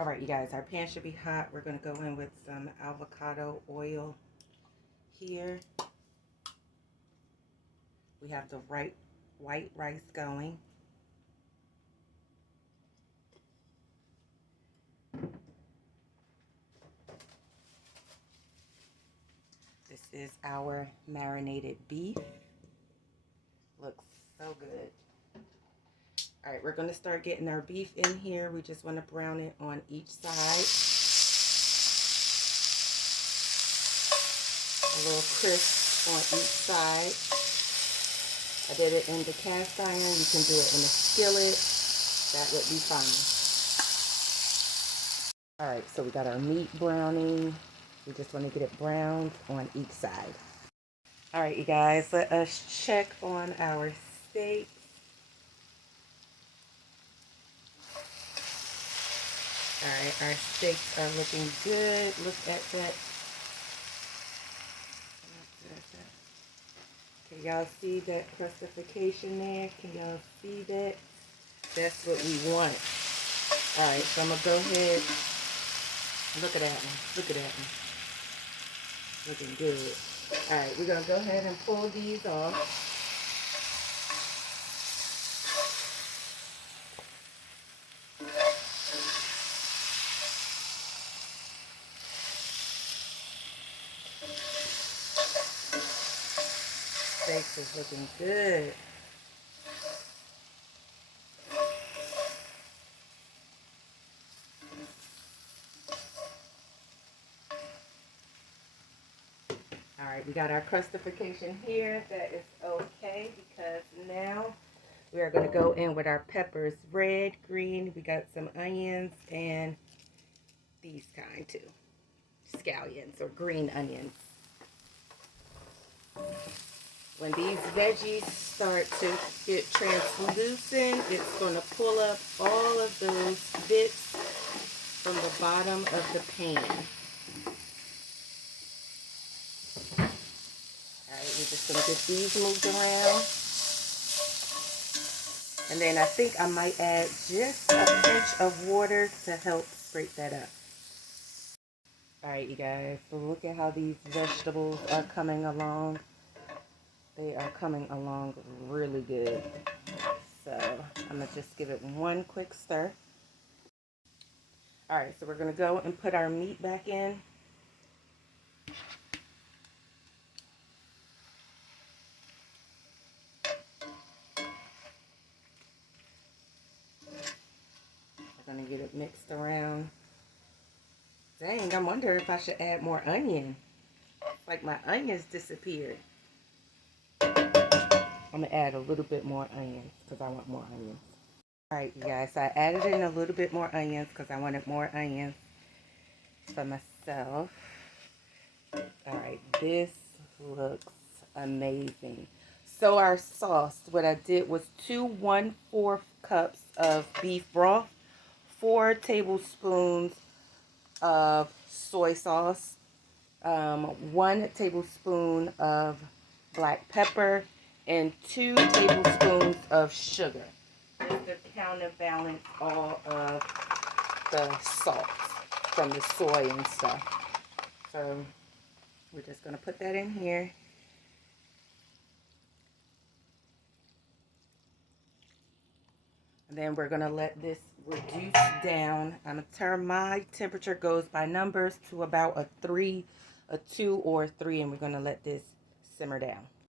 All right, you guys, our pan should be hot. We're going to go in with some avocado oil here. We have the white rice going. This is our marinated beef. Looks so good. All right, we're going to start getting our beef in here. We just want to brown it on each side. A little crisp on each side. I did it in the cast iron. You can do it in a skillet. That would be fine. All right, so we got our meat browning. We just want to get it browned on each side. All right, you guys, let us check on our steak. All right, our steaks are looking good. Look at that. Can y'all see that crustification there? Can y'all see that? That's what we want. All right, so I'm going to go ahead. Look at that one. Look at that one. Looking good. All right, we're going to go ahead and pull these off. Steaks is looking good. All right, we got our crustification here. That is okay because now we are going to go in with our peppers, red, green. We got some onions and these kind too. Scallions or green onions. When these veggies start to get translucent, it's going to pull up all of those bits from the bottom of the pan. Alright, we're just going to get these moved around. And then I think I might add just a pinch of water to help scrape that up. Alright, you guys, so look at how these vegetables are coming along. They are coming along really good. So I'm going to just give it one quick stir. Alright, so we're going to go and put our meat back in. We're going to get it mixed around. Dang, I wonder if I should add more onion. Like my onions disappeared. I'm going to add a little bit more onions because I want more onions. Alright, you guys, so I added in a little bit more onions because I wanted more onions for myself. Alright, this looks amazing. So our sauce, what I did was 2 1/4 cups of beef broth, 4 tablespoons of soy sauce, 1 tablespoon of black pepper, and 2 tablespoons of sugar. Just to counterbalance all of the salt from the soy and stuff. So we're just going to put that in here. And then we're going to let this reduce down. I'm going to turn my temperature goes by numbers to about a 2 or 3. And we're going to let this simmer down.